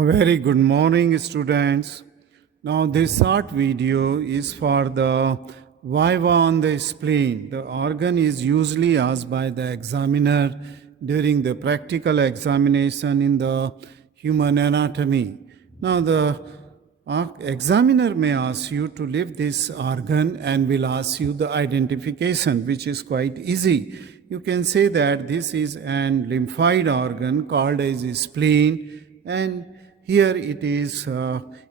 A very good morning, students. Now this short video is for the Viva on the spleen. The organ is usually asked by the examiner during the practical examination in the human anatomy. Now the examiner may ask you to lift this organ and will ask you the identification, which is quite easy. You can say that this is an lymphoid organ called as a spleen, and here it is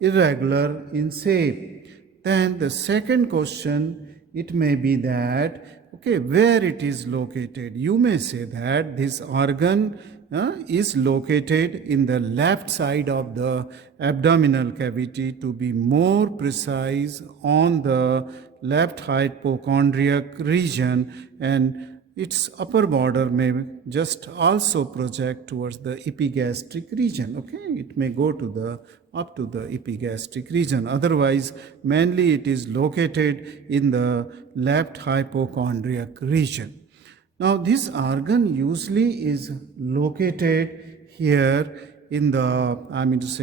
irregular in shape. Then the second question, it may be that, okay, where it is located. You may say that this organ is located in the left side of the abdominal cavity, to be more precise on the left hypochondriac region, and its upper border may just also project towards the epigastric region. Okay, it may go to the up to the epigastric region. Otherwise, mainly it is located in the left hypochondriac region. Now, this organ usually is located here in the,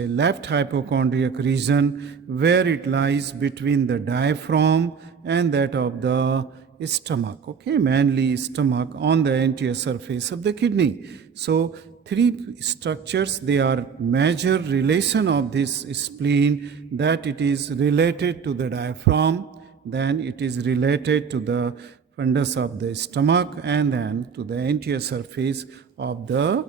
left hypochondriac region, where it lies between the diaphragm and that of the stomach, okay, mainly stomach on the anterior surface of the kidney. So three structures, they are major relation of this spleen, that it is related to the diaphragm, then it is related to the fundus of the stomach, and then to the anterior surface of the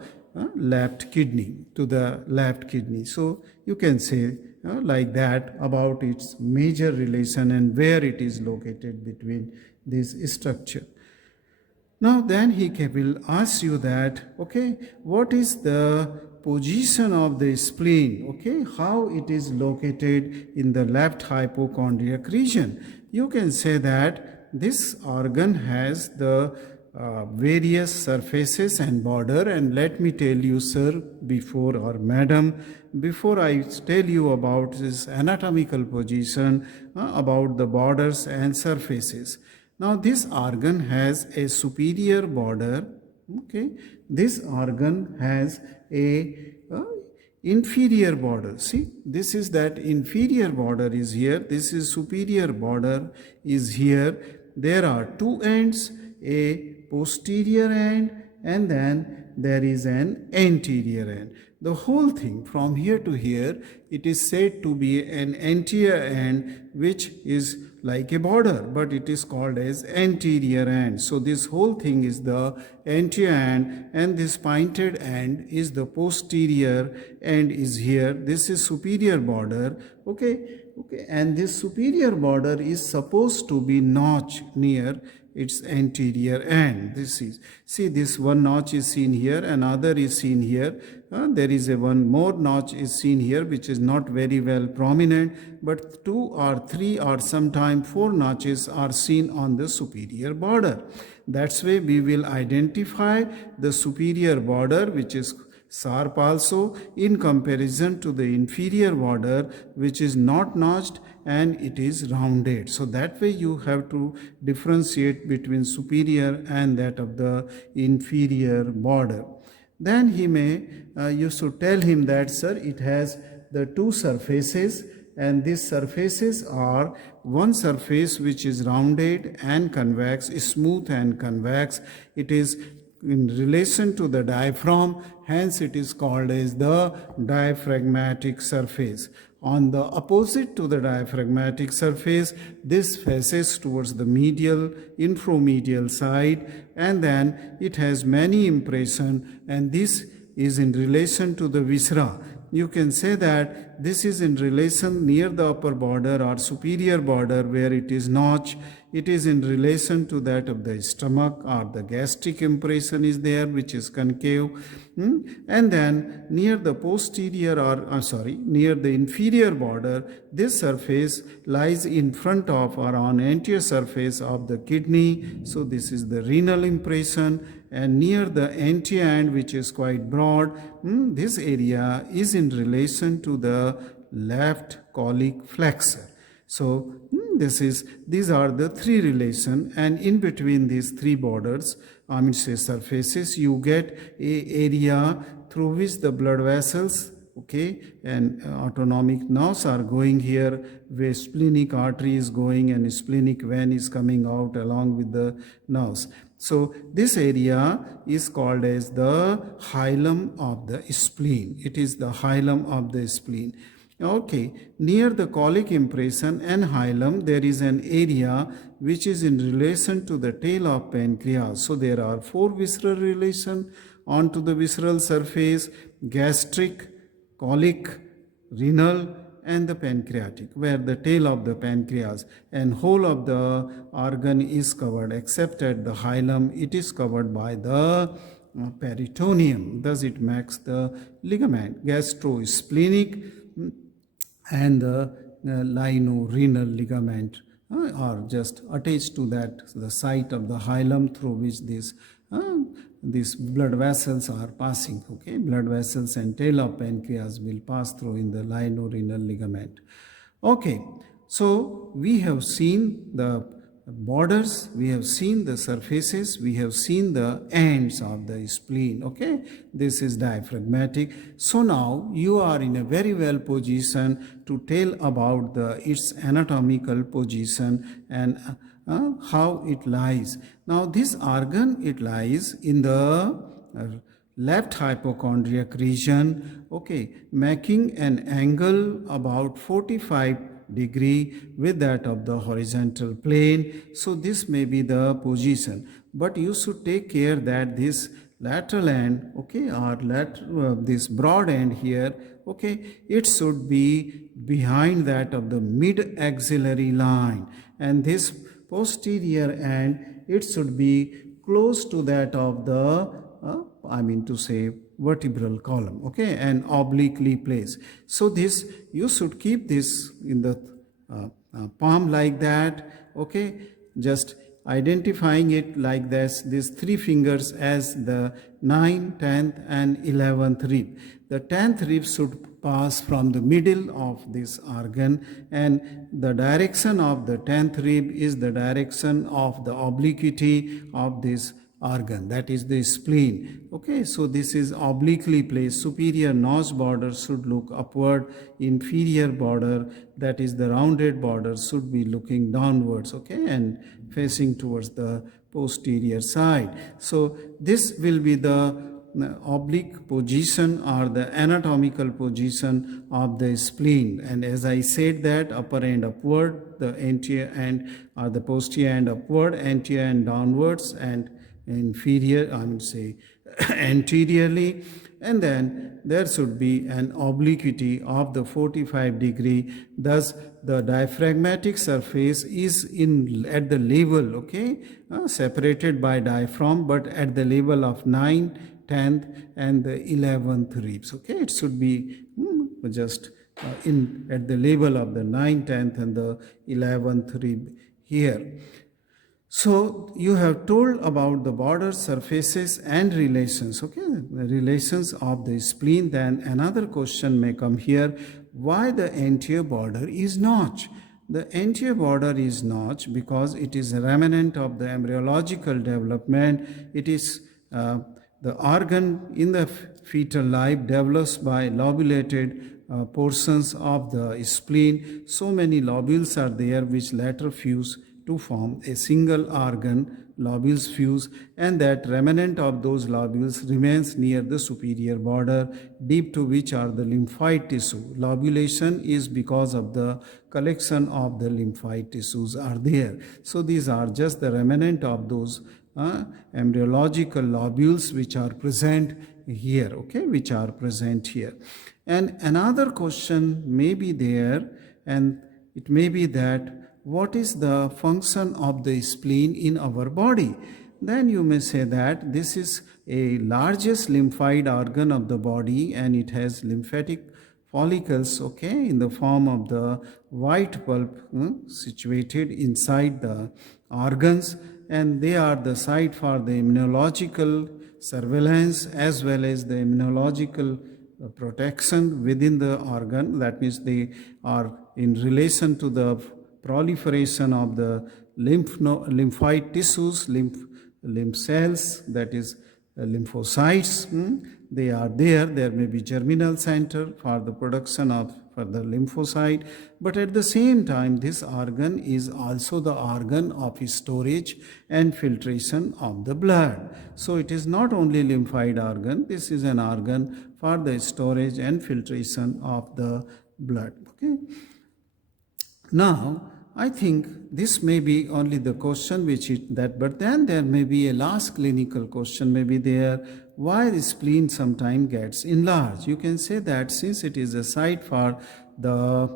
left kidney, to the left kidney. So you can say like that about its major relation and where it is located between this structure. Now then he will ask you that, okay, what is the position of the spleen, okay, how it is located in the left hypochondriac region. You can say that this organ has the various surfaces and border, and let me tell you, sir, before, or madam, before I tell you about this anatomical position, about the borders and surfaces. Now this organ has a superior border, okay, this organ has a inferior border. See, this is that inferior border is here, this is superior border is here. There are two ends, a posterior end, and then there is an anterior end. The whole thing from here to here, it is said to be an anterior end, which is like a border, but it is called as anterior end. So this whole thing is the anterior end, and this pointed end is the posterior end is here. This is superior border, okay, and this superior border is supposed to be notch near its anterior end. This is, see, this one notch is seen here, another is seen here, there is a one more notch is seen here, which is not very well prominent, but 2 or 3 or sometimes 4 notches are seen on the superior border. That's why we will identify the superior border, which is sharp also, in comparison to the inferior border, which is not notched and it is rounded. So that way you have to differentiate between superior and that of the inferior border. Then he may, you should tell him that, sir, it has the two surfaces, and these surfaces are one surface which is rounded and convex, smooth and convex. It is in relation to the diaphragm, hence it is called as the diaphragmatic surface. On the opposite to the diaphragmatic surface, this faces towards the medial, infromedial side, and then it has many impression, and this is in relation to the viscera. You can say that this is in relation near the upper border or superior border where it is notch. It is in relation to that of the stomach, or the gastric impression is there, which is concave. And then near the posterior, near the inferior border, this surface lies in front of or on anterior surface of the kidney. So this is the renal impression. And near the anterior end, which is quite broad, this area is in relation to the left colic flexor. So these are the three relation, and in between these three borders, surfaces, you get a area through which the blood vessels okay, and autonomic nerves are going here, where splenic artery is going and splenic vein is coming out along with the nerves. So this area is called as the hilum of the spleen. It is the hilum of the spleen. Okay, near the colic impression and hilum, there is an area which is in relation to the tail of pancreas. So there are four visceral relations onto the visceral surface: gastric, colic, renal, and the pancreatic, where the tail of the pancreas and whole of the organ is covered, except at the hilum it is covered by the peritoneum. Thus it makes the ligament gastrosplenic and the lino-renal ligament are just attached to that, the site of the hilum through which these blood vessels are passing. Okay, blood vessels and tail of pancreas will pass through in the lino-renal ligament. Okay, so we have seen the borders, we have seen the surfaces, we have seen the ends of the spleen. Okay, this is diaphragmatic. So now you are in a very well position to tell about its anatomical position and how it lies. Now this organ, it lies in the left hypochondriac region, okay, making an angle about 45° with that of the horizontal plane. So this may be the position, but you should take care that this lateral end, okay, or this broad end here, okay, it should be behind that of the mid axillary line, and this posterior end, it should be close to that of the vertebral column, okay, and obliquely placed. So this, you should keep this in the palm like that, okay, just identifying it like this, these three fingers as the 9th, 10th and 11th rib. The 10th rib should pass from the middle of this organ, and the direction of the 10th rib is the direction of the obliquity of this organ, that is the spleen. Okay, so this is obliquely placed. Superior notch border should look upward, inferior border, that is the rounded border, should be looking downwards, okay, and facing towards the posterior side. So this will be the oblique position or the anatomical position of the spleen. And as I said, that upper end upward, the anterior end or the posterior end upward, anterior end downwards, and inferior, anteriorly, and then there should be an obliquity of the 45°. Thus the diaphragmatic surface is at the level, okay, separated by diaphragm, but at the level of 9th, 10th and the 11th ribs. Okay, it should be just at the level of the 9th, 10th and the 11th rib here. So you have told about the border, surfaces and relations, okay, the relations of the spleen. Then another question may come here: why the anterior border is notch? The anterior border is notch because it is a remnant of the embryological development. It is the organ in the fetal life develops by lobulated portions of the spleen. So many lobules are there which later fuse to form a single organ. Lobules fuse, and that remnant of those lobules remains near the superior border, deep to which are the lymphoid tissue. Lobulation is because of the collection of the lymphoid tissues are there. So these are just the remnant of those embryological lobules which are present here, okay, which are present here. And another question may be there, and it may be that what is the function of the spleen in our body? Then you may say that this is a largest lymphoid organ of the body, and it has lymphatic follicles, okay, in the form of the white pulp situated inside the organs, and they are the site for the immunological surveillance as well as the immunological protection within the organ. That means they are in relation to the proliferation of the lymphoid tissues, lymph cells, that is lymphocytes. they are there. There may be germinal center for the production of for the lymphocyte, but at the same time this organ is also the organ of storage and filtration of the blood. So it is not only lymphoid organ, this is an organ for the storage and filtration of the blood. Okay. Now, I think this may be only the question but then there may be a last clinical question may be there, why the spleen sometimes gets enlarged. You can say that since it is a site for the,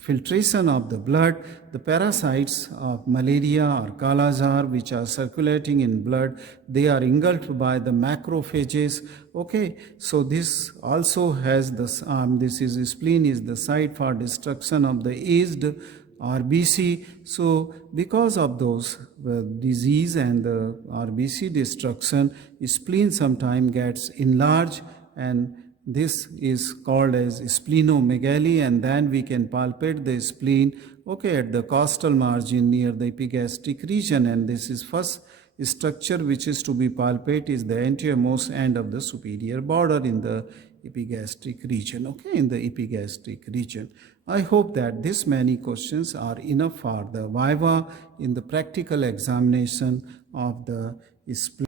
filtration of the blood, the parasites of malaria or kala-azar which are circulating in blood, they are engulfed by the macrophages. Okay, so this also has this spleen is the site for destruction of the aged RBC. So because of those disease and the RBC destruction, spleen sometimes gets enlarged, and this is called as splenomegaly, and then we can palpate the spleen, okay, at the costal margin near the epigastric region, and this is first structure which is to be palpated is the anteriormost end of the superior border in the epigastric region, okay, in the epigastric region. I hope that this many questions are enough for the Viva in the practical examination of the spleen.